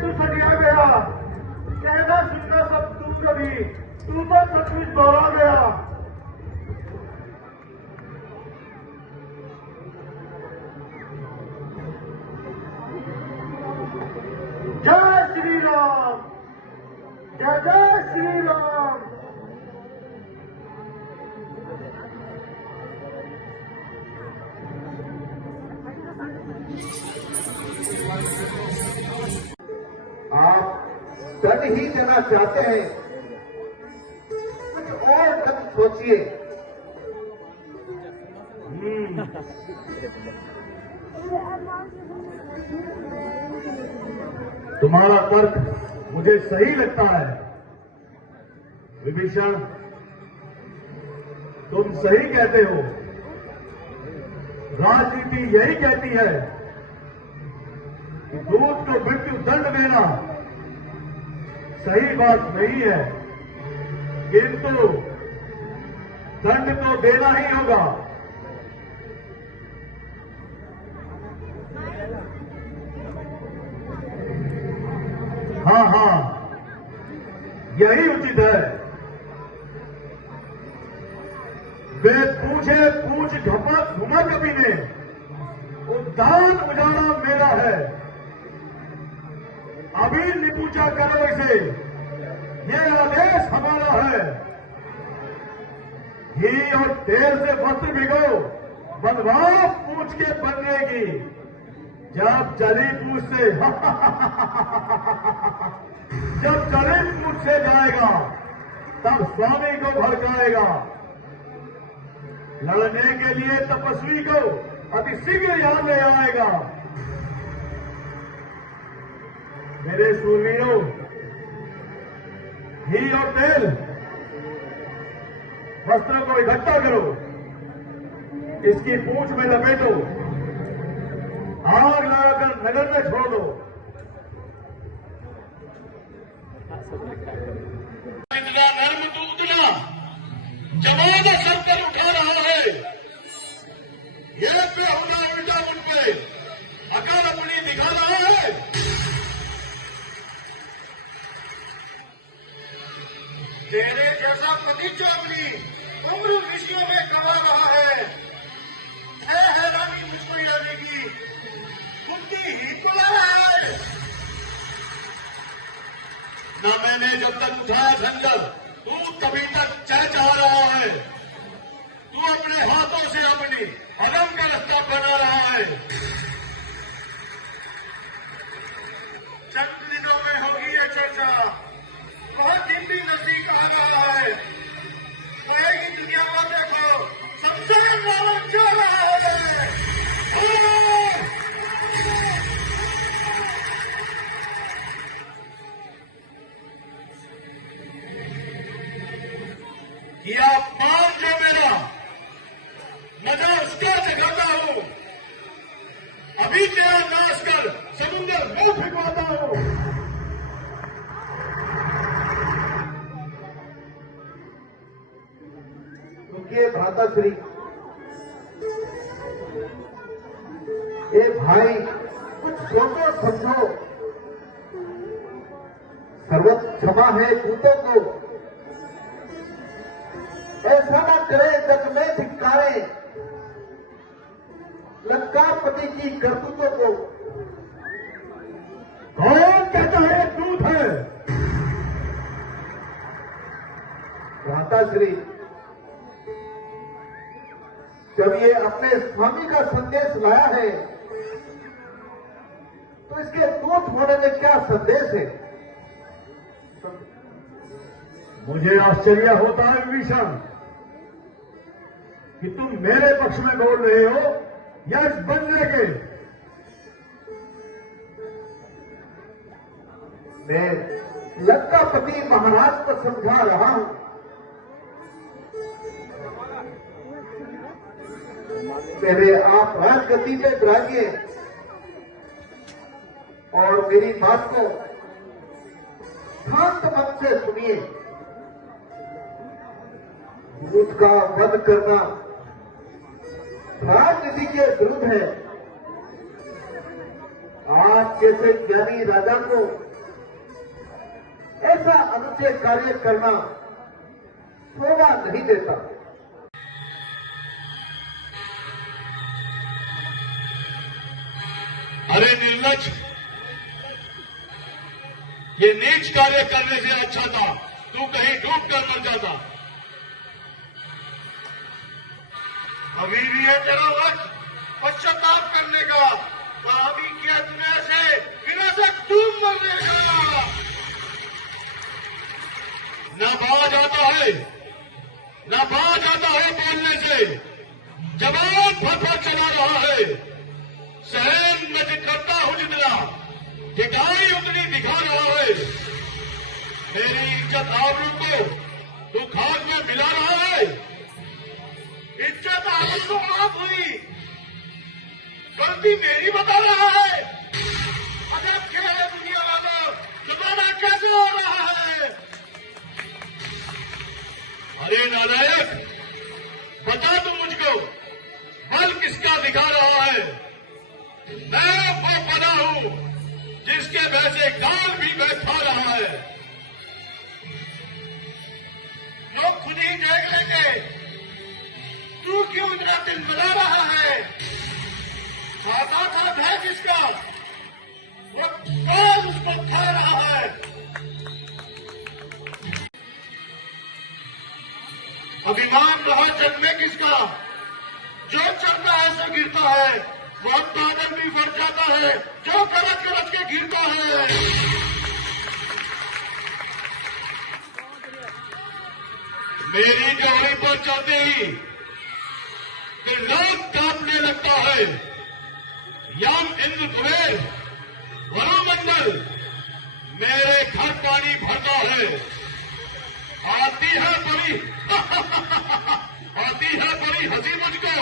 तू सटिया गया, कहना सुनना सब तू कभी, तू तो सचमुच दौड़ा गया। जय श्री राम, जय जय श्री राम। आप दंड ही देना चाहते हैं, कुछ और दंड सोचिए। तुम्हारा तर्क मुझे सही लगता है विभीषण, तुम सही कहते हो। राजनीति यही कहती है कि दूत को मृत्यु दंड देना सही बात नहीं है, किंतु दंड तो देना ही होगा। हाँ हाँ, यही उचित है। वे पूछे पूछ घुमा कभी ने, उद्यान उजाड़ा मेरा है। अभी निपूछा करो इसे, ये आदेश हमारा है। घी और तेल से वस्त्र भिगो, बंधवा पूछ के बनेगी। जब चली पूछ से जब चली पूछ से जाएगा, तब स्वामी को भड़काएगा। लड़ने के लिए तपस्वी को अति शीघ्र यहां ले आएगा। मेरे शूरवीरों, घी और तेल वस्त्रों को इकट्ठा करो, इसकी पूंछ में लपेटो, आग लगाकर नगर में छोड़ दो। इतना नर्म दूतना जमाना सर पर उठा रहा है, ये बेहुदा उल्टा उन पे अकल अपनी दिखा रहा है। तेरे जैसा पतिचा अपनी उम्र ऋषियों में कमा रहा है हैरानी मुझको यानी की बुद्धि ही खुला रहा है। न मैंने जब तक उठाया झंडल, तू तभी तक चहचहा रहा है। तू अपने हाथों से अपनी अदम का रास्ता बना रहा है। चंद दिनों में होगी ये चर्चा, बहुत हिंदी नजदीक आ रहा है। कहेगी दुनिया में देखो संसार रावण जा रहा है। किया पान जो मेरा मजा उसका जगाता हूं, अभी तेरा नाश कर समुद्र में फेंकवाता हूं। रुकिए भ्राताश्री, ए भाई, कुछ सोचो समझो। सर्वत्र क्षमा है दूतों को, ऐसा न करे जग में धिक्कारे लंकापति की करतूतों को। कौन कहता है दूत है? भ्राताश्री, जब ये अपने स्वामी का संदेश लाया है, तो इसके दूत होने में क्या संदेश है? मुझे आश्चर्य होता है विभीषण कि तुम मेरे पक्ष में बोल रहे हो या इस बंदे के। मैं लंकापति महाराज को समझा रहा हूं। मेरे आप राजगति में विराजिए और मेरी बात को शांत मन से सुनिए। दूत का वध करना राजनीति के विरुद्ध है। आप जैसे ज्ञानी राजा को ऐसा अनुचित कार्य करना शोभा नहीं देता। अरे निर्लज, ये नीच कार्य करने से अच्छा था तू कहीं डूब कर मर जाता। अभी भी है तेरा वक्त पश्चाताप करने का। अभी किया तूने ऐसे विनाशक डूब मरने का। न बाज आता है, न बाज आता है बोलने से, जवान फटफट चला रहा है। सहन में करता हूं जितना, दिखाई उतनी दिखा रहा है। मेरी इज्जत आबरू को तू खाक में मिला रहा है। इज्जत आबरू तो माफ हुई, गलती मेरी बता रहा है। अजब खेल है दुनिया वालों, जमाना कैसे हो रहा है। अरे नालायक, बता तू मुझको बल किसका दिखा रहा है। मैं वो बना हूं जिसके वैसे गाल भी मैं खा रहा है। लोग खुद ही देख लेंगे तू क्यों इतना दिल बना रहा है। खाता था भय जिसका, वो कौन उसको खा रहा है। अभिमान रहा जग में किसका, जो चढ़ता है सो गिरता है। बहुत बादल भी फट जाता है जो गरज गरज के गिरता है। मेरी जवानी पर चलते ही फिर लोग कांपने लगता है। यम इंद्र कुबेर वरुमंडल मेरे घर पानी भरता है। आती है बड़ी आती है बड़ी हंसी मुझको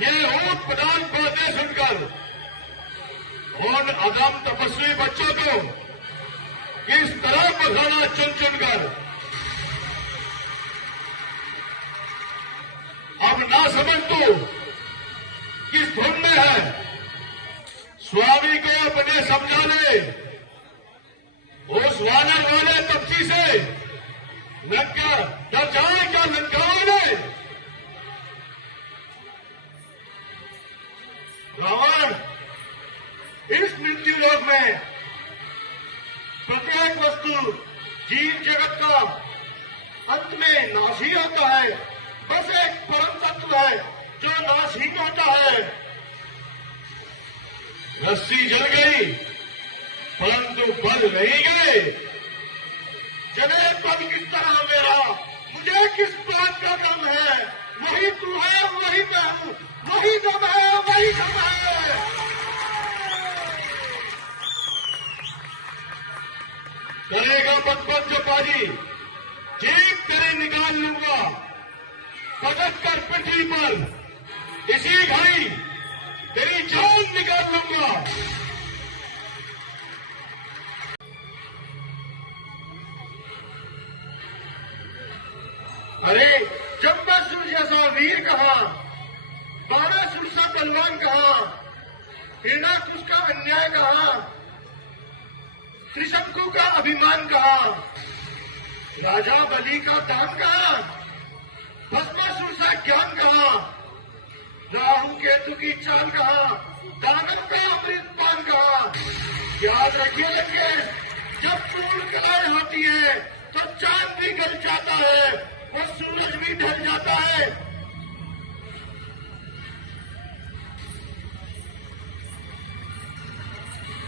ये ऊट प्रदान बातें सुनकर। उन अदम तपस्वी बच्चों को किस तरह बधाना चुन चुनकर। अब ना समझ तू किस धुन में है। स्वामी को अपने समझा ले। उस वानर वाले तपसी से लंका डर जाए क्या लंकाओं ने। रावण, इस मृत्यु लोक में प्रत्येक वस्तु जीव जगत का अंत में नाश ही होता है। बस एक परम तत्व है जो नाशहीन होता है। रस्सी जल गई परंतु बल नहीं गए। चले पद किस तरह मेरा, मुझे किस बात का गम है। वही तू है वही मैं हूं, वही दम है वही दम है। करेगा पद जो पाजी, जीप तेरे निकाल लूंगा। पटक कर पृथ्वी पर इसी घड़ी तेरी जान निकाल लूंगा। अरे जब मैं सूर्य जैसा वीर कहा, 12 सुर सा बलवान कहा, हिरणाकुश का अन्याय कहा, त्रिशंकु का अभिमान कहा, राजा बलि का दान कहा, भस्मासुर सा ज्ञान कहा, राहु केतु की चाल कहा, दानव का अमृत पान कहा। याद रखिए लंकेश, जब चूल कलाई होती है तो चांद भी गल जाता है, वो सूरज भी ढल जाता है।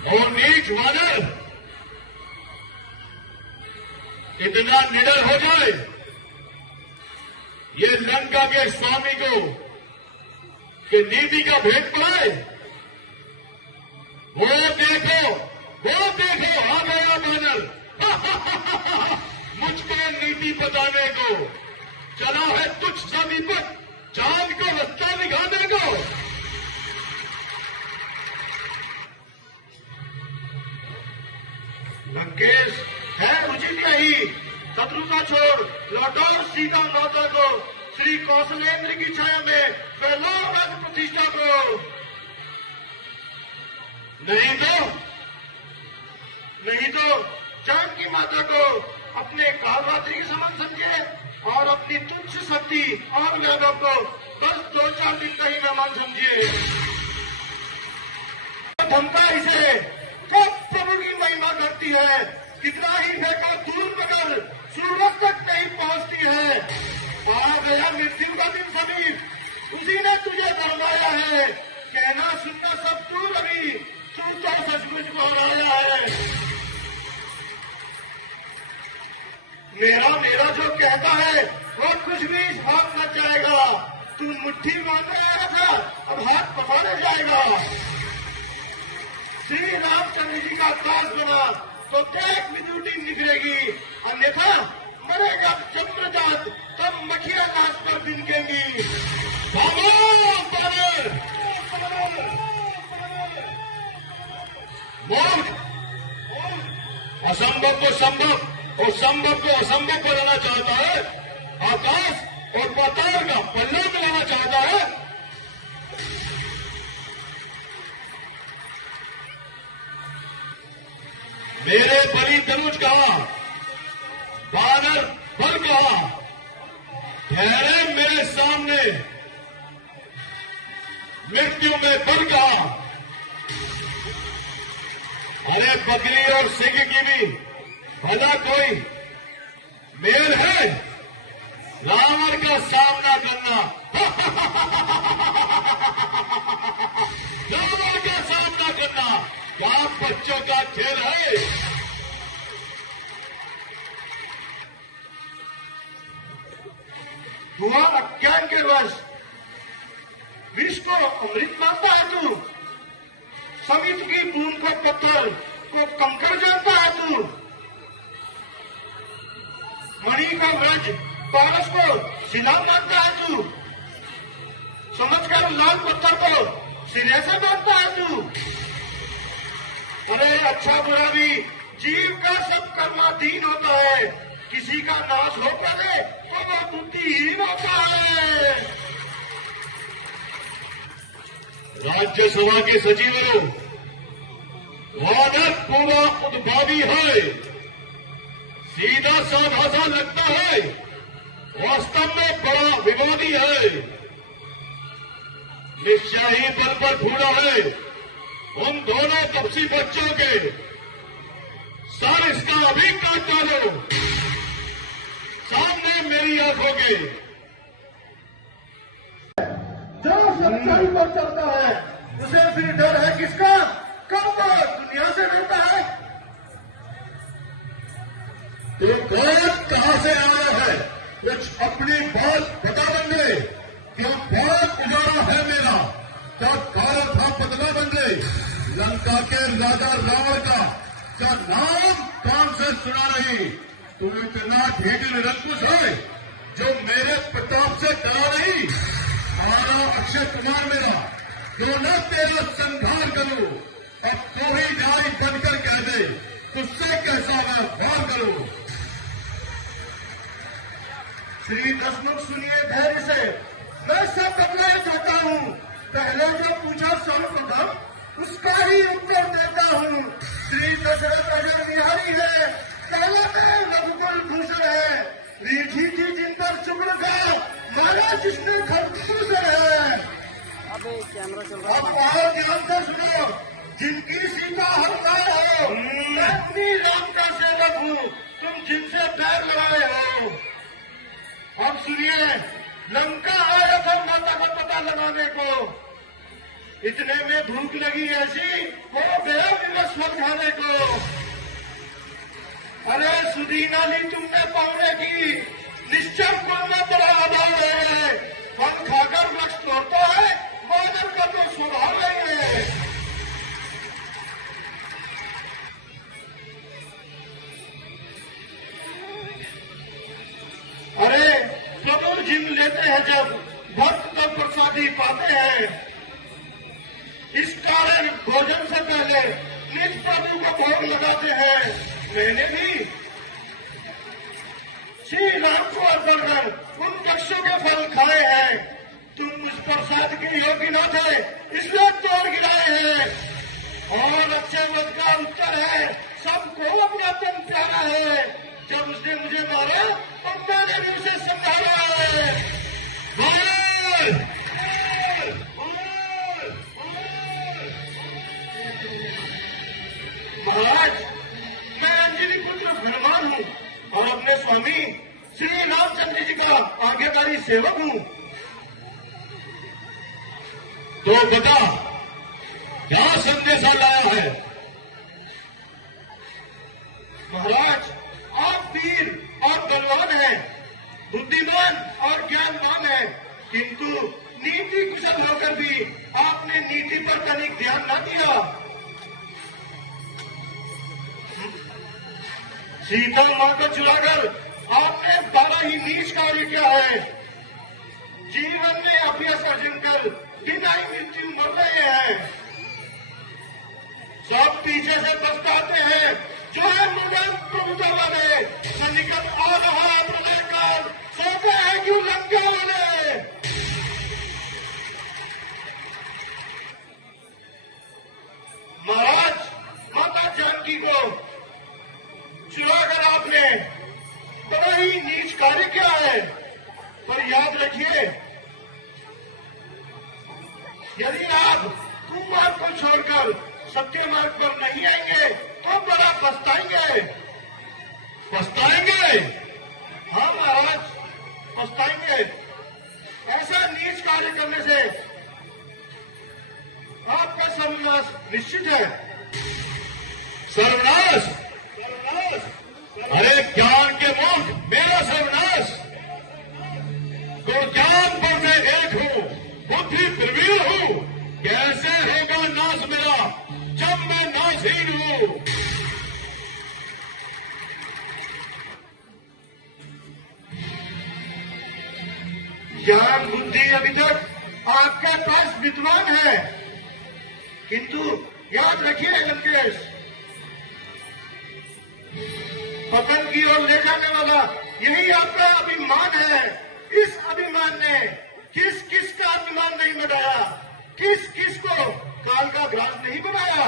और नीच वानर इतना निडर हो जाए ये लंका के स्वामी को कि नीति का भेद पड़े। वो देखो आ गया वानर मुझको नीति बताने को। चला है तुझ सा दीपक चांद को रास्ता दिखाने को। लंकेश है उचित यही, शत्रुता छोड़ लौटो सीता माता को, श्री कौशलेंद्र की छाया में फैलाओ राज प्रतिष्ठा को। नहीं तो जानकी माता को अपने कालरात्रि के समान समझे और अपनी तुच्छ शक्ति और वैभव को बस 2-4 दिन का ही मेहमान समझिए। धमका इसे जब प्रभु की महिमा करती है, कितना ही फेंको दूर मगर सूरज तक नहीं पहुंचती है। आ गया मृत्यु का दिन समीप, उसी ने तुझे डरवाया है। कहना सुनना सब तू रवि, तू तो सचमुच को हराया है। मेरा जो कहता है वो कुछ भी भाग न जाएगा। तू मुट्ठी मांगने आया था, अब हाथ पसाने जाएगा। श्री रामचंद्र जी का दास बना तो त्याग में ड्यूटी निकलेगी, अन्यथा मरेगा चंद्रजात, तब मखिया लाश पर दिनकेंगी। असंभव को संभव और संभव को असंभव बनाना चाहता है। आकाश और पाताल का पल्ला मिलाना चाहता है। मेरे बलि धनुष कहा, बानर बल कहा, ठहरे मेरे सामने मृत्यु में बल कहा। अरे बकरी और सिंह की भी भला कोई मेल है रावण का सामना करना। रावण का सामना करना क्या बच्चों का खेल है? हुआ अज्ञान के वश विष को अमृत मानता है तू, समित की बूंद को पत्थर को कंकड़ जानता है तू, मणि का व्रज पारस को शिला मानता है तू, समझकर लाल पत्थर को सिरे से मानता है तू। अरे अच्छा बुरा भी जीव का सब कर्माधीन होता है, किसी का नाश हो पड़े तो वह बुद्धिहीन होता है। राज्यसभा के सचिवों, वानर पूरा उद्भावी है, सीधा साधा लगता है, वास्तव में बड़ा विवादी है। निश्चय बल पर फूला है। उन दोनों कपसी बच्चों के सर इसका अभी काट डालो सामने मेरी आंखों के। जो सच्चाई पर चलता है उसे फिर डर है किसका? कब दुनिया से डरता है? तो कौन कहां से आया है? कुछ अपनी बात बता देंगे। क्या बहुत उजाला है मेरा? क्या काला था पतला बन गए? लंका के राजा रावण का क्या नाम कान से सुना नहीं? तुम इतना ढीठ निरंकुश है जो मेरे प्रताप से डरा नहीं। हमारा अक्षय कुमार मेरा जो न तेरा संहार करूं, अब कोई जाई बनकर कह दे तुझसे कैसा मैं वार करूं। श्री दशमुख सुनिए धैर्य से, मैं सब बदलाना चाहता हूँ। पहले जो पूछा सर्वप्रथम उसका ही उत्तर देता हूँ। श्री दशरथ अजर बिहारी है, पहले में रघुकुल भूषण है, रीठी थी जिन पर शुक्र का मारा जिसने खरगोश है। अब बहुत ध्यान से सुनो, जिनकी सीता हरदार हो, मैं अपनी राम का सेवक हूँ, तुम जिनसे पैर लगाए हो। अब सुनिए, लंका आया था माता का पता लगाने को, इतने में भूख लगी ऐसी हो गया विवश फल खाने को। अरे सुदीना ली तुमने पाने की, निश्चय कुल में बड़ा आधार है। फल खाकर वृक्ष तोड़ता है, बादल का तो स्वभाव नहीं है। अरे प्रभु जिम लेते हैं जब भक्त तो प्रसादी पाते हैं। इस कारण भोजन से पहले निज प्रभु को भोग लगाते हैं। मैंने भी श्री राम को अर्पण कर उन वृक्षों के फल खाए हैं। तुम उस प्रसाद के योग्य न थे, इसलिए तोड़ गिराए हैं। और अच्छे वध का उत्तर है, सबको अपना तन सेवक हूं। तो बता, क्या संदेशा लाया है? महाराज, आप वीर और बलवान हैं, बुद्धिमान और ज्ञानवान हैं, किंतु नीति कुशल होकर भी आपने नीति पर तनिक ध्यान न दिया। सीता मां को चुराकर आपने बड़ा ही नीच कार्य किया है। जीवन में अभ्यास अर्जन कर बिना ही मृत्यु मर रहे हैं। सब पीछे से पछताते हैं, जो है मुगल प्रभुता वाले निकट आ रहा है प्रलय काल, सोते हैं क्यों लंका वाले। महाराज, माता जानकी को चुराकर आपने बड़ा ही नीच कार्य किया है, पर याद रखिए, यदि आप कुमार्ग को छोड़कर सत्य मार्ग पर नहीं आएंगे तो बड़ा पछताएंगे। पछताएंगे? हाँ महाराज, पछताएंगे। ऐसा नीच कार्य करने से आपका सर्वनाश निश्चित है। सर्वनाश? अरे ज्ञान के मूर्ख, मेरा सर्वनाश? तो ज्ञान पर मैं एक हूं, बुद्धि प्रवीण हूं, कैसे होगा नाश मेरा जब मैं नाशहीन हूं? ज्ञान बुद्धि अभी तक आपके पास विद्वान है, किंतु याद रखिए लंकेश, पतन की ओर ले जाने वाला यही आपका अभिमान है। इस अभिमान ने किस किस का अभिमान नहीं बढ़ाया, किस किस को काल का ग्रास नहीं बनाया।